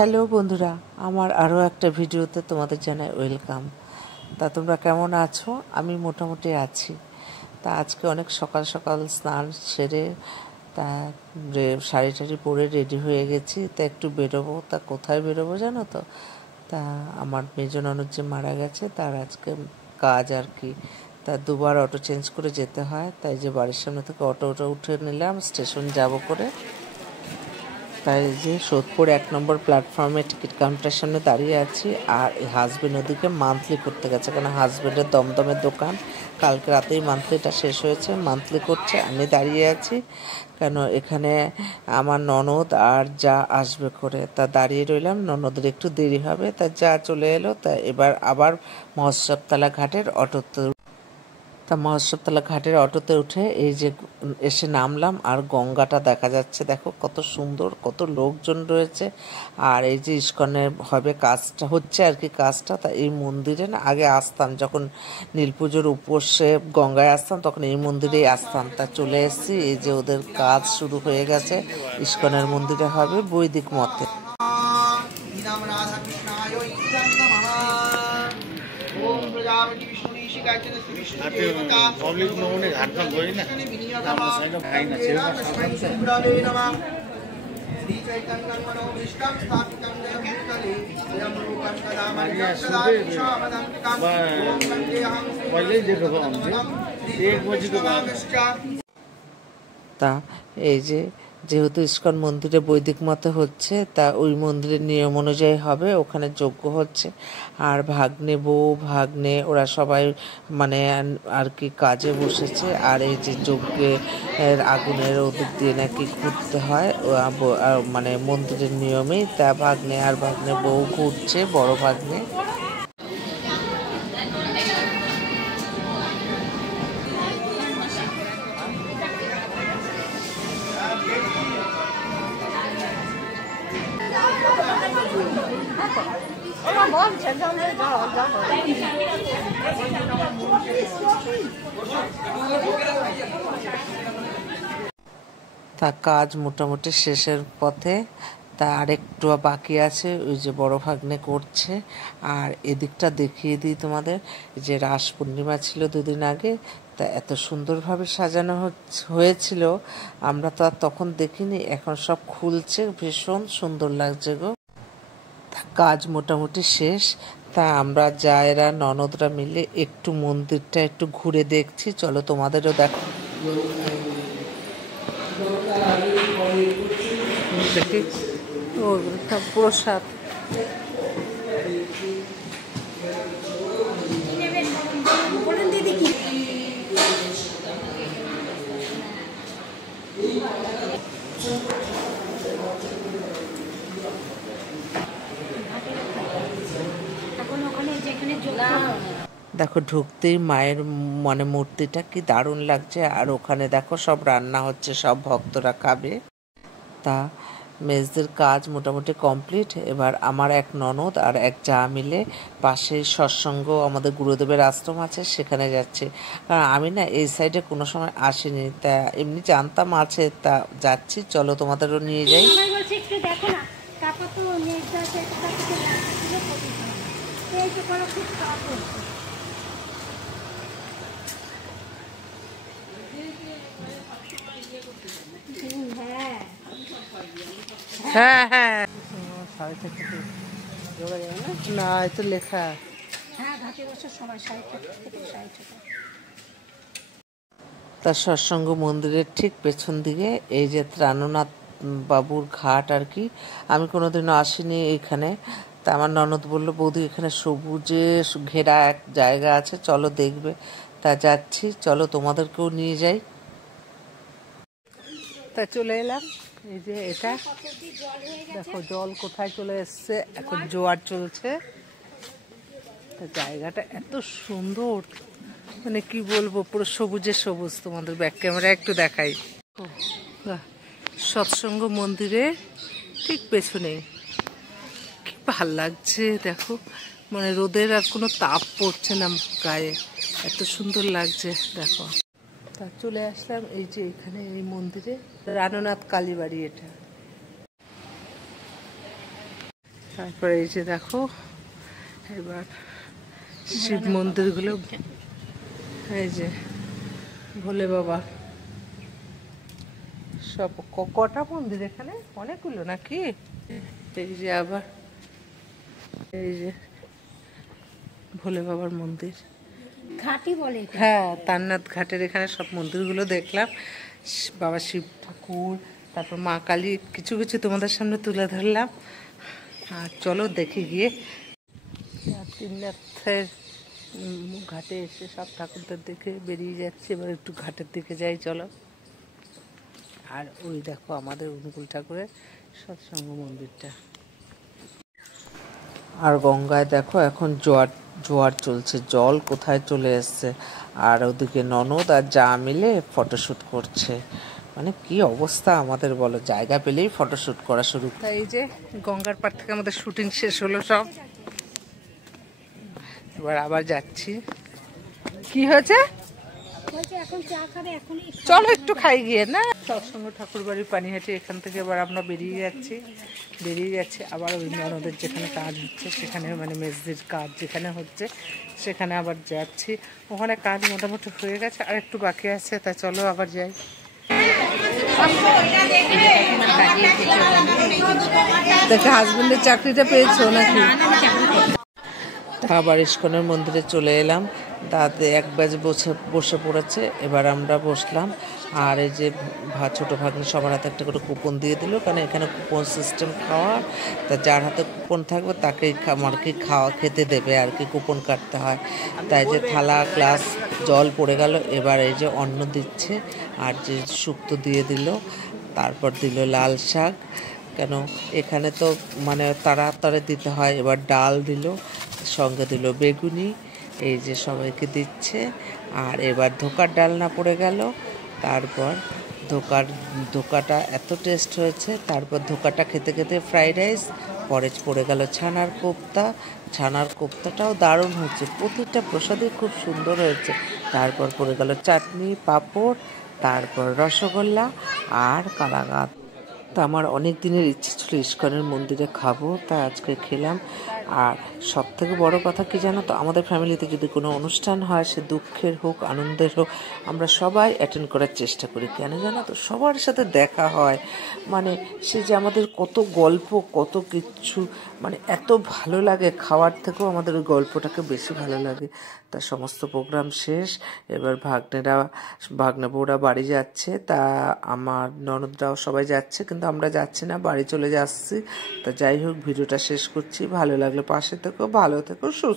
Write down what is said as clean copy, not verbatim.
Hello বন্ধুরা, আমার আরও একটা ভিডিওতে তোমাদের জানাই ওয়েলকাম। তা তোমরা কেমন আছো? আমি মোটামুটি আছি। তা আজকে অনেক সকাল সকাল স্নান সেরে তা শাড়ি টাড়ি পরে রেডি হয়ে গেছি। তা একটু বেরোবো। তা কোথায় বেরোবো জানো তো? তা আমার মেজ ননদ যে মারা গেছে তার আজকে কাজ আর কি। তা দুবার অটো চেঞ্জ করে যেতে হয়, তাই যে বাড়ির সামনে থেকে অটো উঠে নিলাম, স্টেশন যাব করে। তাই যে সোদপুর 1 নম্বর প্ল্যাটফর্মে টিকিট কাউন্টারের সামনে দাঁড়িয়ে আছি। আর এই হাজবেন্ড ওদিকে মান্থলি করতে গেছে, কারণ হাজবেন্ডের দমদমের দোকান, কালকে রাতেই মান্থলিটা শেষ হয়েছে, মান্থলি করছে। আমি দাঁড়িয়ে আছি কেন এখানে আমার ননদ আর যা আসবে করে, তা দাঁড়িয়ে রইলাম। ননদের একটু দেরি হবে, তা যা চলে এলো। তা এবার আবার মহোৎসবতলা ঘাটের অটোতে মহোৎসবতলা ঘাটের অটোতে উঠে এই যে এসে নামলাম। আর গঙ্গাটা দেখা যাচ্ছে, দেখো কত সুন্দর, কত লোকজন রয়েছে। আর এই যে ইস্কনের হবে কাজটা হচ্ছে আর কি, কাজটা। তা এই মন্দিরে না আগে আসতাম, যখন নীলপুজোর উপসে গঙ্গায় আসতাম তখন এই মন্দিরেই আসতাম। তা চলে এসেছি, এই যে ওদের কাজ শুরু হয়ে গেছে। ইস্কনের মন্দিরে হবে বৈদিক মতে। पब्लिक लोगों ने घाट पर गई ना भाई ना पहले ही देखो हमसे 1 बजे के बाद। তা এই যে যেহেতু ইস্কন মন্দিরে বৈদিক মতে হচ্ছে, তা ওই মন্দিরের নিয়ম অনুযায়ী হবে, ওখানে যজ্ঞ হচ্ছে। আর ভাগ্নে বউ ভাগ্নে ওরা সবাই মানে আর কি কাজে বসেছে। আর এই যে যজ্ঞের আগুনের ওদিক দিয়ে নাকি ঘুরতে হয়, মানে মন্দিরের নিয়মেই। তা ভাগ্নে আর ভাগ্নে বউ ঘুরছে, বড় ভাগ্নে। তা কাজ মোটামুটি শেষের পথে। তা আরেকটু বাকি আছে, ওই যে বড় ভাগ্নে করছে। আর এদিকটা দেখিয়ে দিই তোমাদের, যে রাস পূর্ণিমা ছিল 2 দিন আগে। তা এত সুন্দরভাবে সাজানো হয়েছিল, আমরা তো আর তখন দেখিনি, এখন সব খুলছে, ভীষণ সুন্দর লাগছে গো। কাজ মোটামুটি শেষ। তা আমরা যারা ননদরা মিলে একটু মন্দিরটা একটু ঘুরে দেখছি, চলো তোমাদেরও দেখো। প্রসাদ দেখো, ঢুকতেই মায়ের মানে মূর্তিটা কি দারুণ লাগছে। আর ওখানে দেখো সব রান্না হচ্ছে, সব ভক্তরা খাবে। তা মেজদের কাজ মোটামুটি কমপ্লিট। এবার আমার এক ননদ আর এক যা মিলে পাশেই সৎসঙ্গ, আমাদের গুরুদেবের আশ্রম আছে, সেখানে যাচ্ছে। কারণ আমি না এই সাইডে কোনো সময় আসিনি, তা এমনি জানতাম আছে, তা যাচ্ছি। চলো তোমাদেরও নিয়ে যাই। হ্যাঁ হ্যাঁ, না এই তো লেখা। তার সৎসঙ্গ মন্দিরের ঠিক পেছন দিকে এই যে ত্রাণনাথ বাবুর ঘাট আর কি। আমি কোনোদিনও আসিনি এখানে। তা আমার ননদ বললো, বৌদি এখানে সবুজে ঘেরা এক জায়গা আছে, চলো দেখবে। তা যাচ্ছি, চলো তোমাদেরকেও নিয়ে যাই। তা চলে এলাম, এই যে এটা দেখো জল কোথায় চলে এসছে, এখন জোয়ার চলছে। জায়গাটা এত সুন্দর, মানে কি বলবো, পুরো সবুজে সবুজ। তোমাদের ব্যাক ক্যামেরা একটু দেখাই। সৎসঙ্গ মন্দিরে ঠিক পেছনে কি ভাল লাগছে দেখো, মানে রোদের আর কোনো তাপ পড়ছে না গায়ে, এত সুন্দর লাগছে দেখো। তা চলে আসলাম এই যে এখানে এই মন্দিরে, রাননাথ কালীবাড়ি এটা। তারপরে এই যে দেখো এবার শিব মন্দিরগুলো, এই যে ভোলে বাবা সব কটা মন্দির এখানে, অনেকগুলো নাকি। এই যে আবার এই যে ভোলে বাবার মন্দির, ঘাটি বলে। হ্যাঁ তারনাথ ঘাটের এখানে সব মন্দিরগুলো দেখলাম। বাবা শিব ঠাকুর, তারপর মা কালী, কিছু কিছু তোমাদের সামনে তুলে ধরলাম। আর চলো দেখে গিয়ে তিননাথের ঘাটে এসে সব ঠাকুরদের দেখে বেরিয়ে যাচ্ছে। এবার একটু ঘাটের দিকে যাই চলো। আর ওই দেখো আমাদের অনুকূল ঠাকুরের সৎসঙ্গ মন্দিরটা। আর গঙ্গায় দেখো এখন জোয়ার জোয়ার চলছে, জল কোথায় চলে এসছে। আর ওদিকে ননদ আর যা মিলে ফটোশ্যুট করছে। মানে কি অবস্থা আমাদের বলো, জায়গা পেলেই ফটোশ্যুট করা শুরু। তাই এই যে গঙ্গার পাড় থেকে আমাদের শুটিং শেষ হলো সব, এবার আবার যাচ্ছি। কি হয়েছে চলো একটু খাই গিয়ে না। সৎসঙ্গ ঠাকুর বাড়ির পানিহাটি এখান থেকে এবার আমরা বেরিয়ে যাচ্ছি আবার ওই ননদের যেখানে কাজ হচ্ছে সেখানে, মানে মেসজির কাজ যেখানে হচ্ছে সেখানে আবার যাচ্ছি। ওখানে কাজ মোটামুটি হয়ে গেছে, আর একটু বাকি আছে, তা চলো আবার যাই। দেখে হাজবেন্ডের চাকরিটা পেয়েছো নাকি? আবার ইস্কনের মন্দিরে চলে এলাম। দাদা এক ব্যাচ বসে পড়েছে, এবার আমরা বসলাম। আর এই যে ছোটো ভাগ্নে সবার হাতে একটা করে কুপন দিয়ে দিল, কারণ এখানে কুপন সিস্টেম খাওয়ার, তা যার হাতে কুপন থাকবে তাকেই আর কি খেতে দেবে আর কি, কুপন কাটতে হয়। তাই যে থালা গ্লাস জল পড়ে গেল, এবার এই যে অন্ন দিচ্ছে আর যে শুক্তো দিয়ে দিল, তারপর দিল লাল শাক, কেন এখানে তো মানে তাড়াতাড়ি দিতে হয়। এবার ডাল দিল, সঙ্গে দিল বেগুনি, এই যে সবাইকে দিচ্ছে। আর এবার ধোকার ডালনা পড়ে গেল, তারপর ধোকাটা এত টেস্ট হয়েছে। তারপর ধোকাটা খেতে খেতে ফ্রাইড রাইস, পরে পড়ে গেল ছানার কোপ্তাটাও দারুণ হয়েছে, প্রতিটা প্রসাদই খুব সুন্দর হয়েছে। তারপর পড়ে গেল চাটনি, পাঁপড়, তারপর রসগোল্লা আর কালাকাঁদ। তা আমার অনেক দিনের ইচ্ছে ছিল ইস্কনের মন্দিরে খাবো, তা আজকে খেলাম। আর সব থেকে বড় কথা কি জানো তো, আমাদের ফ্যামিলিতে যদি কোনো অনুষ্ঠান হয়, সে দুঃখের হোক আনন্দের হোক, আমরা সবাই অ্যাটেন্ড করার চেষ্টা করি। কেন জানো তো, সবার সাথে দেখা হয়, মানে সে যে আমাদের কত গল্প কত কিচ্ছু, মানে এত ভালো লাগে। খাওয়ার থেকেও আমাদের ওই গল্পটাকে বেশি ভালো লাগে। তা সমস্ত প্রোগ্রাম শেষ, এবার ভাগ্নে বউরা বাড়ি যাচ্ছে, তা আমার ননদরাও সবাই যাচ্ছে, কিন্তু আমরা যাচ্ছি না, বাড়ি চলে যাচ্ছি। তা যাই হোক, ভিডিওটা শেষ করছি। ভালো লাগলে পাশে থেকো, ভালো থেকো, সুস্থ।